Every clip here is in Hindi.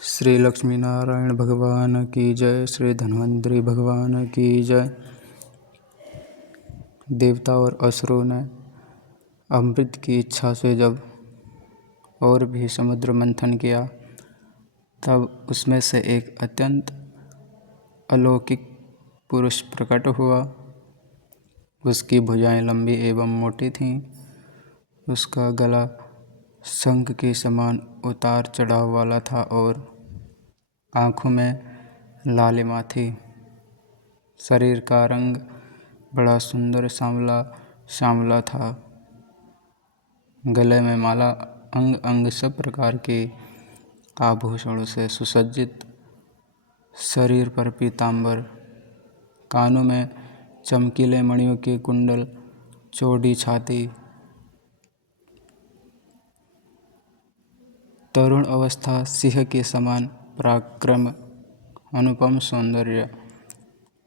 श्री लक्ष्मी नारायण भगवान की जय। श्री धन्वंतरी भगवान की जय। देवता और असुरों ने अमृत की इच्छा से जब और भी समुद्र मंथन किया, तब उसमें से एक अत्यंत अलौकिक पुरुष प्रकट हुआ। उसकी भुजाएं लंबी एवं मोटी थीं। उसका गला शंख के समान उतार चढ़ाव वाला था और आँखों में लालिमा थी। शरीर का रंग बड़ा सुंदर सांवला था। गले में माला, अंग अंग सब प्रकार के आभूषणों से सुसज्जित, शरीर पर पीतांबर, कानों में चमकीले मणियों के कुंडल, चौड़ी छाती, तरुण अवस्था, सिंह के समान पराक्रम, अनुपम सौंदर्य,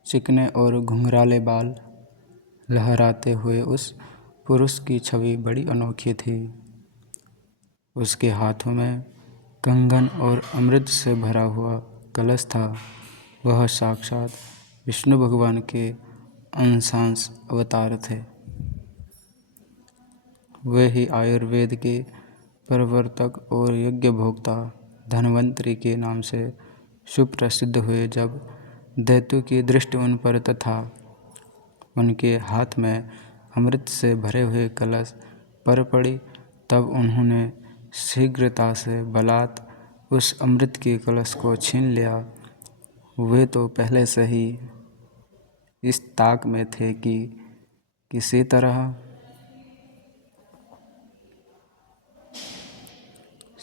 चिकने और घुंघराले बाल लहराते हुए उस पुरुष की छवि बड़ी अनोखी थी। उसके हाथों में कंगन और अमृत से भरा हुआ कलश था। वह साक्षात विष्णु भगवान के अंशांश अवतार थे। वे ही आयुर्वेद के प्रवर्तक और यज्ञ भोक्ता धन्वंतरी के नाम से सुप्रसिद्ध हुए। जब दैत्यों की दृष्टि उन पर तथा उनके हाथ में अमृत से भरे हुए कलश पर पड़ी, तब उन्होंने शीघ्रता से बलात् उस अमृत के कलश को छीन लिया। वे तो पहले से ही इस ताक में थे कि किसी तरह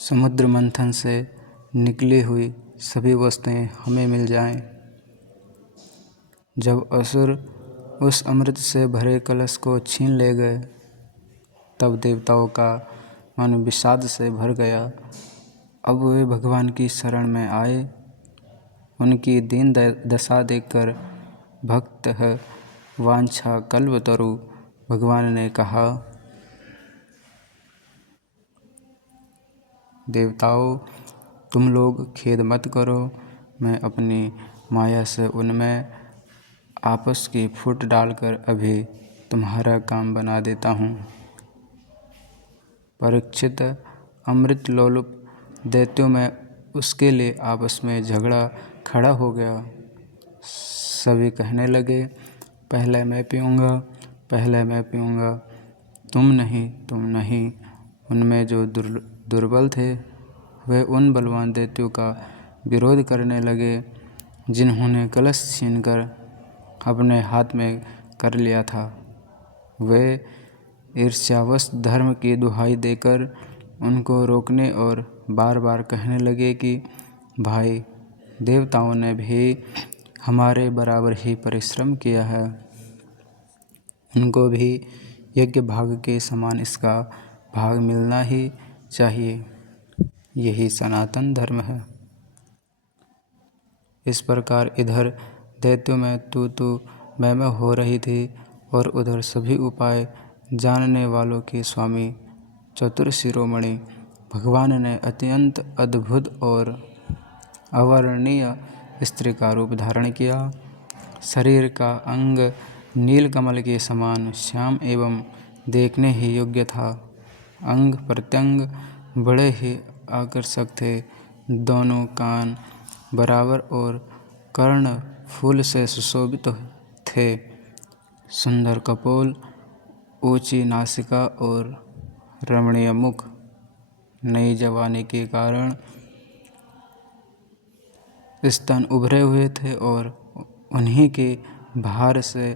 समुद्र मंथन से निकली हुई सभी वस्तुएं हमें मिल जाएं। जब असुर उस अमृत से भरे कलश को छीन ले गए, तब देवताओं का मन विषाद से भर गया। अब वे भगवान की शरण में आए। उनकी दीन दशा देखकर भक्त वांछा कल्पतरु भगवान ने कहा, देवताओं, तुम लोग खेद मत करो। मैं अपनी माया से उनमें आपस की फूट डालकर अभी तुम्हारा काम बना देता हूँ। परीक्षित, अमृत लोलुप दैत्यों में उसके लिए आपस में झगड़ा खड़ा हो गया। सभी कहने लगे, पहले मैं पीऊँगा, पहले मैं पीऊँगा, तुम नहीं। उनमें जो दुर्बल थे, वे उन बलवान दैत्यों का विरोध करने लगे, जिन्होंने कलश छीनकर अपने हाथ में कर लिया था। वे ईर्ष्यावश धर्म की दुहाई देकर उनको रोकने और बार बार कहने लगे कि भाई, देवताओं ने भी हमारे बराबर ही परिश्रम किया है, उनको भी यज्ञ भाग के समान इसका भाग मिलना ही चाहिए। यही सनातन धर्म है। इस प्रकार इधर दैत्यों में तू मैं हो रही थी और उधर सभी उपाय जानने वालों के स्वामी चतुर शिरोमणि भगवान ने अत्यंत अद्भुत और अवर्णनीय स्त्री का रूप धारण किया। शरीर का अंग नीलकमल के समान श्याम एवं देखने ही योग्य था। अंग प्रत्यंग बड़े ही आकर्षक थे। दोनों कान बराबर और कर्ण फूल से सुशोभित थे। सुंदर कपोल, ऊंची नासिका और रमणीय मुख। नई जवानी के कारण स्तन उभरे हुए थे और उन्हीं के भार से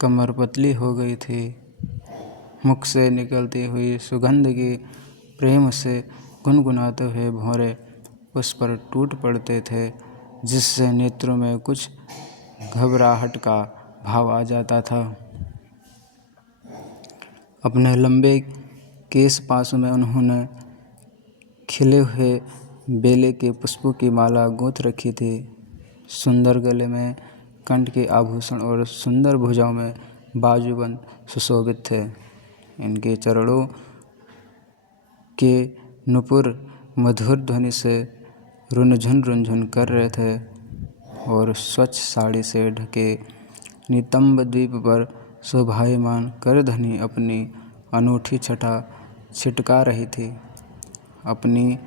कमर पतली हो गई थी। मुख से निकलती हुई सुगंध की प्रेम से गुनगुनाते हुए भौरे उस पर टूट पड़ते थे, जिससे नेत्रों में कुछ घबराहट का भाव आ जाता था। अपने लंबे केश पाशों में उन्होंने खिले हुए बेले के पुष्पों की माला गूंथ रखी थी। सुंदर गले में कंठ के आभूषण और सुंदर भुजाओं में बाजूबंद सुशोभित थे। इनके चरणों के नुपुर मधुर ध्वनि से रुनझुन कर रहे थे और स्वच्छ साड़ी से ढके नितंब द्वीप पर शोभायमान करधनी अपनी अनूठी छटा छिटका रही थी। अपनी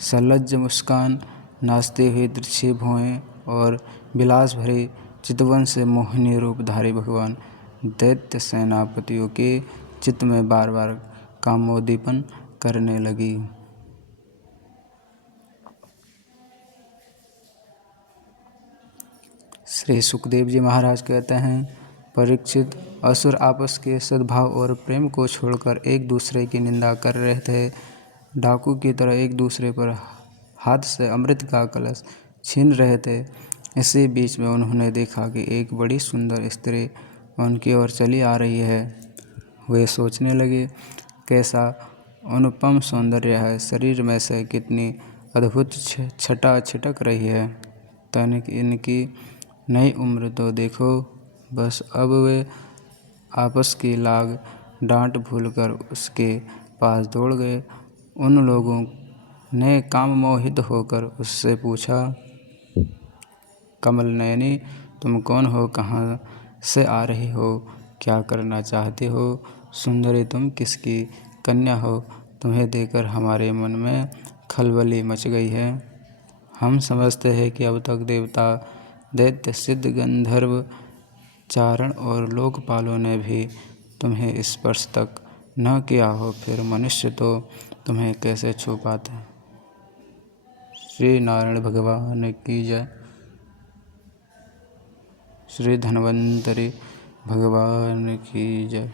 सलज्ज मुस्कान, नाचते हुए दृश्य भौएं और विलास भरे चितवन से मोहिनी रूपधारी भगवान दैत्य सेनापतियों के चित्त में बार बार कामोद्दीपन करने लगी। श्री सुखदेव जी महाराज कहते हैं, परीक्षित, असुर आपस के सद्भाव और प्रेम को छोड़कर एक दूसरे की निंदा कर रहे थे। डाकू की तरह एक दूसरे पर हाथ से अमृत का कलश छीन रहे थे। इसी बीच में उन्होंने देखा कि एक बड़ी सुंदर स्त्री उनकी ओर चली आ रही है। वे सोचने लगे, कैसा अनुपम सौंदर्य है, शरीर में से कितनी अद्भुत छटा छिटक रही है। तनिक इनकी नई उम्र तो देखो। बस अब वे आपस की लाग डांट भूलकर उसके पास दौड़ गए। उन लोगों ने काम मोहित होकर उससे पूछा, कमल नयनी, तुम कौन हो, कहाँ से आ रही हो, क्या करना चाहती हो? सुंदरी, तुम किसकी कन्या हो? तुम्हें देखकर हमारे मन में खलबली मच गई है। हम समझते हैं कि अब तक देवता, दैत्य, सिद्ध, गंधर्व, चारण और लोकपालों ने भी तुम्हें स्पर्श तक न किया हो, फिर मनुष्य तो तुम्हें कैसे छू पाते? श्री नारायण भगवान की जय। श्री धन्वंतरि भगवान की जय।